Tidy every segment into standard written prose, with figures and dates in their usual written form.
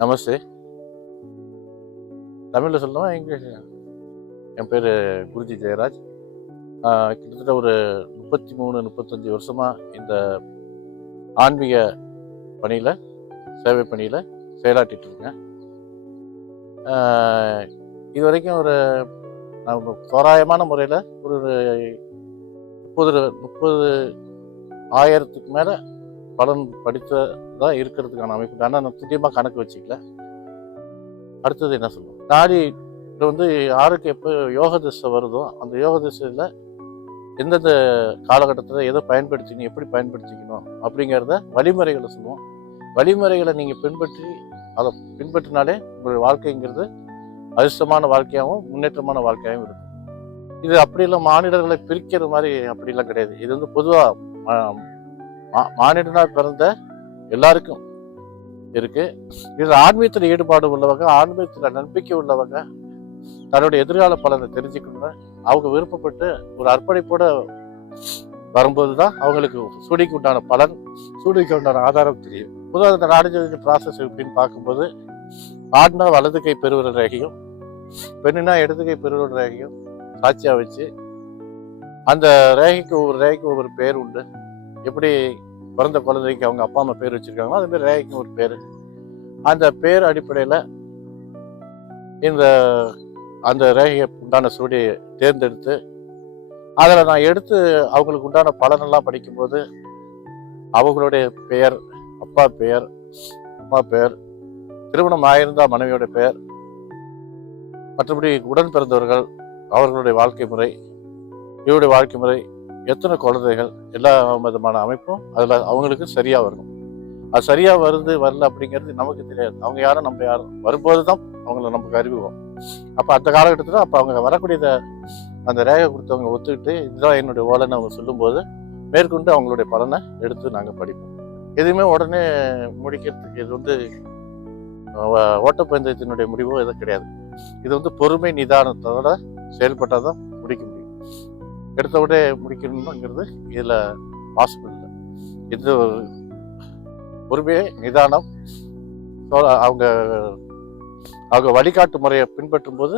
நமஸ்தே. தமிழில் சொல்லணுமா இங்கிலீஷ்? என் பேர் குருஜி ஜெயராஜ். கிட்டத்தட்ட ஒரு 33-35 வருஷமாக இந்த ஆன்மீக பணியில், சேவை பணியில் செயலாற்றிட்டு இருக்கேன். இது வரைக்கும் ஒரு தோராயமான முறையில் ஒரு 30,000க்கு மேலே பலன் படித்ததாக இருக்கிறதுக்கான அமைப்பு. ஆனால் நான் துல்லியமாக கணக்கு வச்சுக்கல. அடுத்தது என்ன சொல்லுவோம், நாடி வந்து யாருக்கு எப்போ யோக திசை வருதோ அந்த யோக திசையில் எந்தெந்த காலகட்டத்தில் எதை பயன்படுத்திக்கணும், எப்படி பயன்படுத்திக்கணும் அப்படிங்கிறத வழிமுறைகளை சொல்லுவோம். வழிமுறைகளை நீங்கள் அதை பின்பற்றினாலே உங்களுடைய வாழ்க்கைங்கிறது அதிர்ஷ்டமான வாழ்க்கையாகவும் முன்னேற்றமான வாழ்க்கையாகவும் இருக்கும். இது அப்படிலாம் மானிடர்களை பிரிக்கிற மாதிரி அப்படிலாம் கிடையாது. இது வந்து பொதுவாக மானிடனாக பிறந்த எல்லாருக்கும் இருக்கு. இது ஆன்மீகத்தில் ஈடுபாடு உள்ளவங்க, ஆன்மீகத்தில் நம்பிக்கை உள்ளவங்க, தன்னுடைய எதிர்கால பலனை தெரிஞ்சுக்கணும். அவங்க விருப்பப்பட்டு ஒரு அர்ப்பணிப்போட வரும்போது தான் அவங்களுக்கு சூடிக்கு உண்டான பலன், சூடிக்கு உண்டான ஆதாரம் தெரியும். பொதுவாக இந்த நாடி ப்ராசஸ் எப்படின்னு பார்க்கும்போது, ஆண்னா வலது கை பெருவிரல் ரேகையும், பெண்ணுனா இடது கை பெருவிரல் ரேகையும் சாட்சியாக வச்சு அந்த ரேகைக்கு ஒவ்வொரு பேர் உண்டு. எப்படி பிறந்த குழந்தைக்கு அவங்க அப்பா அம்மா பேர் வச்சிருக்காங்களோ அது மாதிரி ரேகைக்கு ஒரு பேர். அந்த பேர் அடிப்படையில் அந்த ரேகையை உண்டான சூடியை தேர்ந்தெடுத்து அதில் நான் எடுத்து அவங்களுக்கு உண்டான பலனெல்லாம் படிக்கும்போது அவங்களுடைய பெயர், அப்பா பெயர், அம்மா பெயர், திருமணம் ஆயிருந்தால் மனைவியோட பெயர், மற்றபடி உடன் பிறந்தவர்கள், அவர்களுடைய வாழ்க்கை முறை, இவருடைய வாழ்க்கை முறை, எத்தனை குழந்தைகள், எல்லா விதமான அமைப்பும் அதில் அவங்களுக்கு சரியாக வரணும். அது சரியாக வருது வரல அப்படிங்கிறது நமக்கு தெரியாது. அவங்க யாரும் நம்ம யாரும் வரும்போது தான் அவங்கள நமக்கு அறிவுவோம். அப்போ அந்த காலகட்டத்தில் அப்போ அவங்க வரக்கூடிய அந்த ரேகை கொடுத்தவங்க ஒத்துக்கிட்டு இதுதான் என்னுடைய ஓலைன்னு அவங்க சொல்லும்போது மேற்கொண்டு அவங்களுடைய பலனை எடுத்து நாங்கள் படிப்போம். எதுவுமே உடனே முடிக்கிறதுக்கு இது வந்து ஓட்டப்பந்தயத்தினுடைய முடிவோ எதுவும் கிடையாது. இது வந்து பொறுமை நிதானத்தோட செயல்பட்டால் தான் முடிக்க முடியும். எடுத்த விட முடிக்கணுங்கிறது இதில் பாசிபிள் இல்லை. இது பொறுமையே நிதானம், அவங்க வழிகாட்டு முறையை பின்பற்றும் போது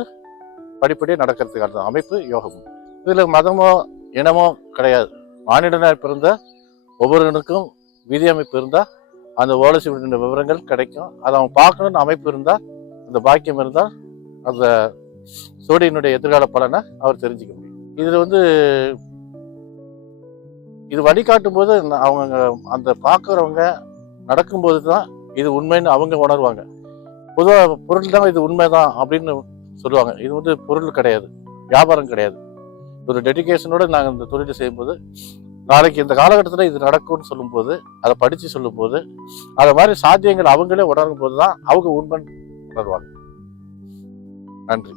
படிப்படியே நடக்கிறதுக்கான அமைப்பு யோகம். இதில் மதமோ இனமோ கிடையாது. மானிடனாக பிறந்த ஒவ்வொருவனுக்கும் விதி அமைப்பு இருந்தால் அந்த ஓலசிவனுடைய விவரங்கள் கிடைக்கும். அதை அவன் பார்க்கணுன்னு அமைப்பு இருந்தால், அந்த பாக்கியம் இருந்தால் அந்த சூரியனுடைய எதிர்கால பலனை அவர் தெரிஞ்சுக்க முடியும். இதில் வந்து இது வழிகாட்டும் போது அவங்க அந்த பார்க்குறவங்க நடக்கும்போது தான் இது உண்மைன்னு அவங்க உணர்வாங்க. பொதுவாக பொருள் தான் இது உண்மைதான் அப்படின்னு சொல்லுவாங்க. இது வந்து பொருள் கிடையாது, வியாபாரம் கிடையாது. ஒரு டெடிகேஷனோட நாங்கள் இந்த தொழிலை செய்யும்போது நாளைக்கு இந்த காலகட்டத்தில் இது நடக்கும்னு சொல்லும்போது, அதை படித்து சொல்லும்போது, அதை மாதிரி சாத்தியங்கள் அவங்களே உணரும் போது தான் அவங்க உண்மைன்னு உணர்வாங்க. நன்றி.